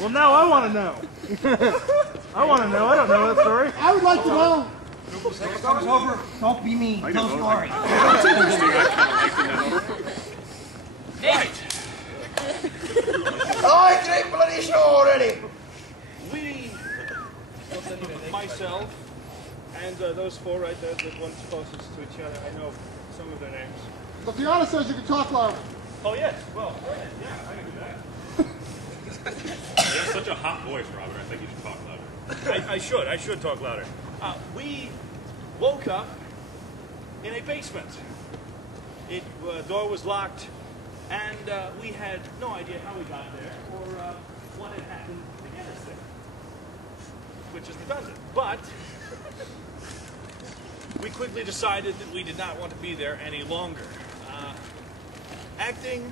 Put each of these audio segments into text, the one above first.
Well, now I want to know. I want to know. I don't know that story. I would like to know. Next time it's over, don't be mean. Tell a story. Right. I drink bloody show already. We, myself, and those four right there, the ones closest to each other, I know some of their names. But Fiona says you can talk louder. Oh, yes. Well, yeah, I can do that. You have such a hot voice, Robert. I think you should talk louder. I should talk louder. We woke up in a basement. The door was locked, and we had no idea how we got there or what had happened to get us there, which is redundant. But we quickly decided that we did not want to be there any longer. Acting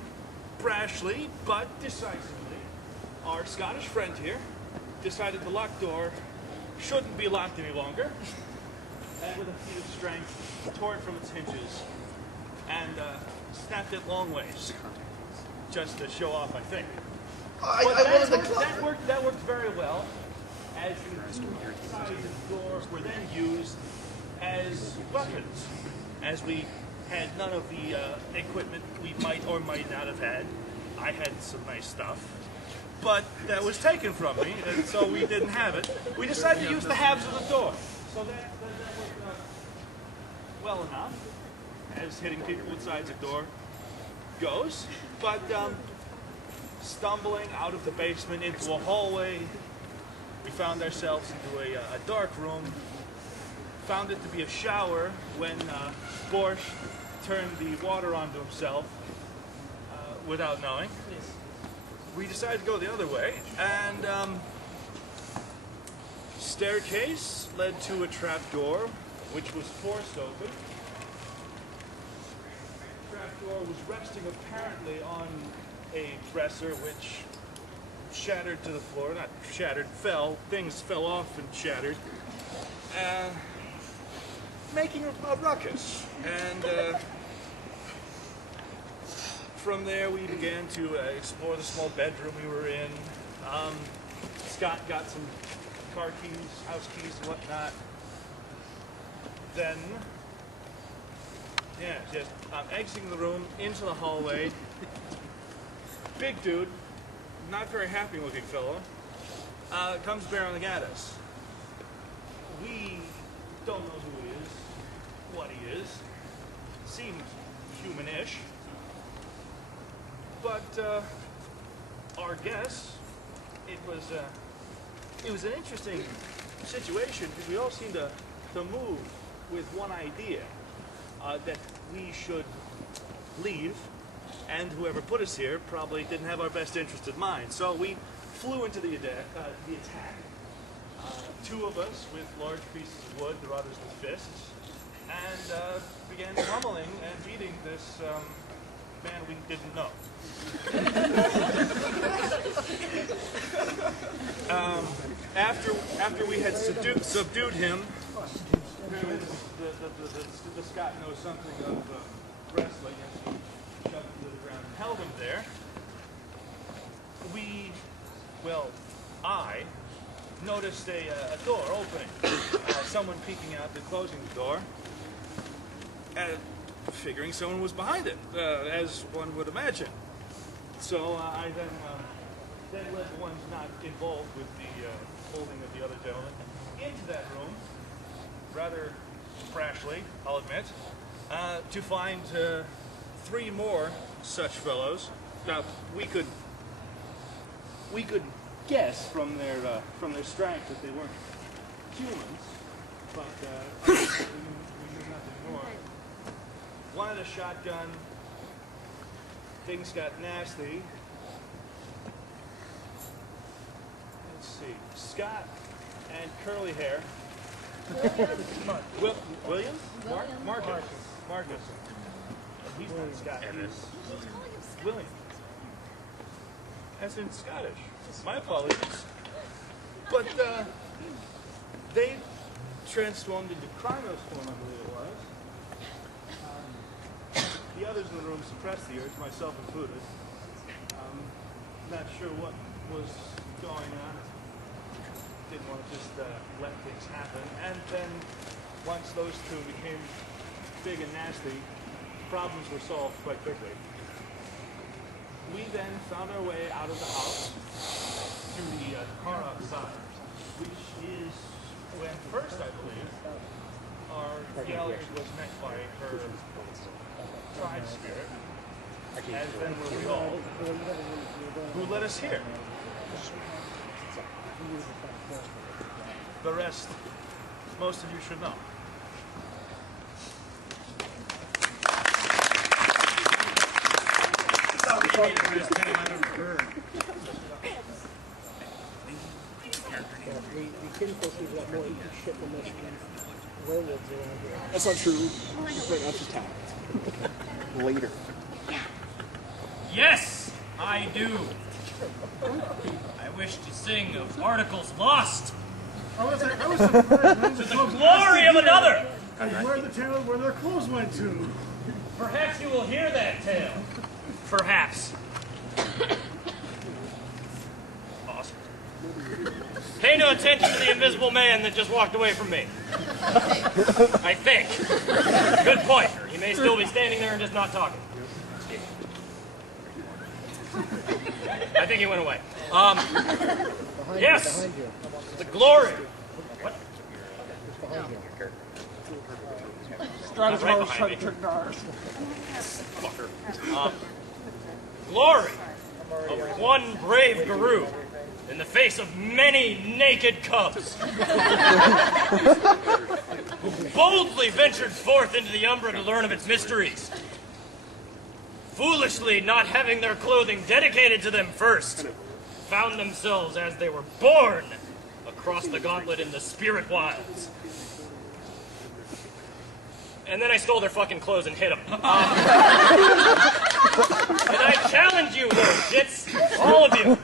brashly but decisively, our Scottish friend here decided the locked door shouldn't be locked any longer, and with a feat of strength, tore it from its hinges and snapped it long ways, just to show off, I think. That worked very well, as the doors were then used as weapons, as we had none of the equipment we might or might not have had. I had some nice stuff, but that was taken from me, and so we didn't have it. We decided to use the halves of the door, so that worked out well enough, as hitting people with sides of door goes. But stumbling out of the basement into a hallway, we found ourselves into a dark room. Found it to be a shower when Borsch turned the water onto himself without knowing. We decided to go the other way, and staircase led to a trap door, which was forced open. The trap door was resting apparently on a dresser, which shattered to the floor. Not shattered, fell. Things fell off and shattered. Making a ruckus, and from there we began to explore the small bedroom we were in. Scott got some car keys, house keys, and whatnot. Then, just exiting the room into the hallway. Big dude, not very happy looking fellow, comes barreling at us. We don't know who he is, what he is. Seems human-ish. But our guess, it was an interesting situation because we all seemed to move with one idea, that we should leave, and whoever put us here probably didn't have our best interest in mind. So we flew into the attack. Two of us with large pieces of wood, the others with fists, and began pummeling and beating this man we didn't know. After we had subdued him, the Scot knows something of wrestling, and he shoved him to the ground and held him there. I noticed a door opening, someone peeking out and closing the door, figuring someone was behind it, as one would imagine. So I then led the ones not involved with the holding of the other gentleman into that room, rather brashly, I'll admit, to find three more such fellows. Now we could guess from their strength that they weren't humans, but we knew nothing more. One had a shotgun. Things got nasty. Let's see. Scott and curly hair. William? Marcus. He's not Scott. He's William. As in Scottish. My apologies. But they transformed into Chronos form, I believe it was. The others in the room suppressed the urge, myself included. Not sure what was going on. Didn't want to just let things happen. And then once those two became big and nasty, problems were solved quite quickly. We then found our way out of the house to the car outside, which is when first, I believe, our gallery was met by her tribe spirit, as then were we all, who led us here. The rest, most of you should know. The kinfolk has got more eating shit than this werewolves around here. That's not true. That's attacked. Later. Yes, I do. I wish to sing of articles lost I was surprised. to the glory of another. Where the tale where their clothes went to. Perhaps you will hear that tale. Perhaps. Awesome. Pay no attention to the invisible man that just walked away from me. I think. Good point. He may still be standing there and just not talking. I think he went away. Yes. The glory. What? Not right behind me. Fucker. Glory of one brave guru in the face of many naked cubs who boldly ventured forth into the Umbra to learn of its mysteries, foolishly not having their clothing dedicated to them first, found themselves as they were born across the gauntlet in the spirit wilds. And then I stole their fucking clothes and hit them. And I challenge you, little shits, all of you.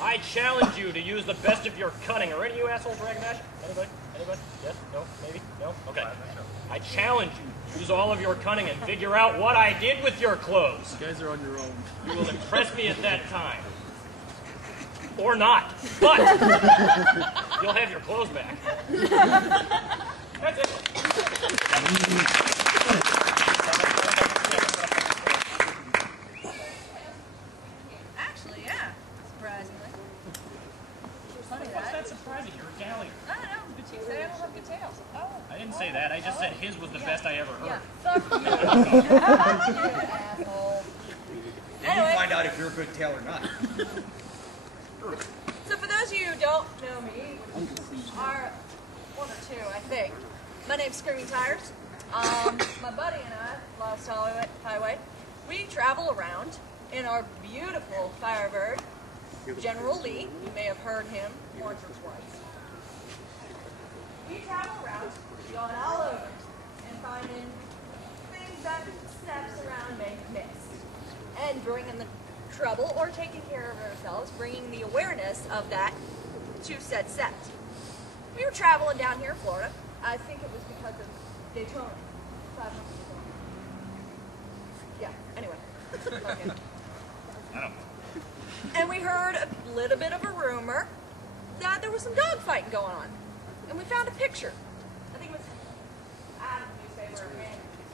I challenge you to use the best of your cunning. Are any of you assholes Dragon Bash? Anybody? Anybody? Yes? No? Maybe? No? Okay. I challenge you to use all of your cunning and figure out what I did with your clothes. You guys are on your own. You will impress me at that time. Or not. But you'll have your clothes back. That's it. Actually, yeah. Surprisingly. Funny What's that. that surprising? You're a galleon. I don't know, but you say I don't have good tails. Oh. I didn't say that. I just said his was the best I ever heard. Yeah. Fuck you. You asshole. Then Anyway. you find out if you're a good tail or not. So for those of you who don't know me, are one or two, I think. My name's Screaming Tires. My buddy and I, Lost Highway, we travel around in our beautiful Firebird, General Lee. You may have heard him once or twice. We travel around, going all over, and finding things that steps around may miss. And bringing the trouble or taking care of ourselves, bringing the awareness of that to said set. We were traveling down here in Florida. I think it was because of Daytona. 5 months ago. Yeah, anyway. Okay. I don't know. And we heard a little bit of a rumor that there was some dogfighting going on. And we found a picture. I think it was out of the newspaper or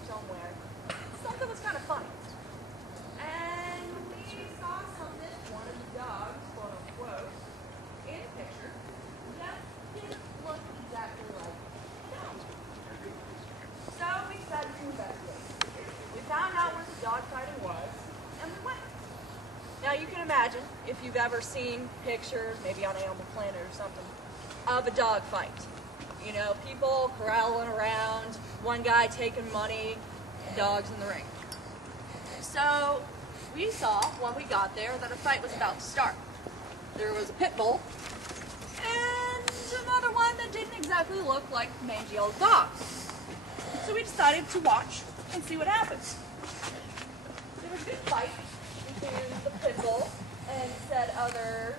somewhere. Something was kind of funny. And we saw something, one of the dogs, quote unquote, in a picture that didn't look exactly like a dog. So we decided to investigate. We found out where the dog fighting was, and we went. Now you can imagine, if you've ever seen pictures, maybe on Animal Planet or something, of a dog fight. You know, people corralling around, one guy taking money, dogs in the ring. So we saw when we got there that a fight was about to start. There was a pit bull and another one that didn't exactly look like mangy old dogs. So we decided to watch and see what happens. There was a good fight between the pit bull and said other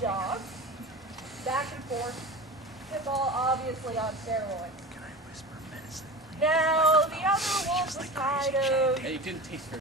dog. Back and forth. Pit bull obviously on steroids. Can I whisper menacingly? Now, the other wolf was kind of Hey, it didn't taste very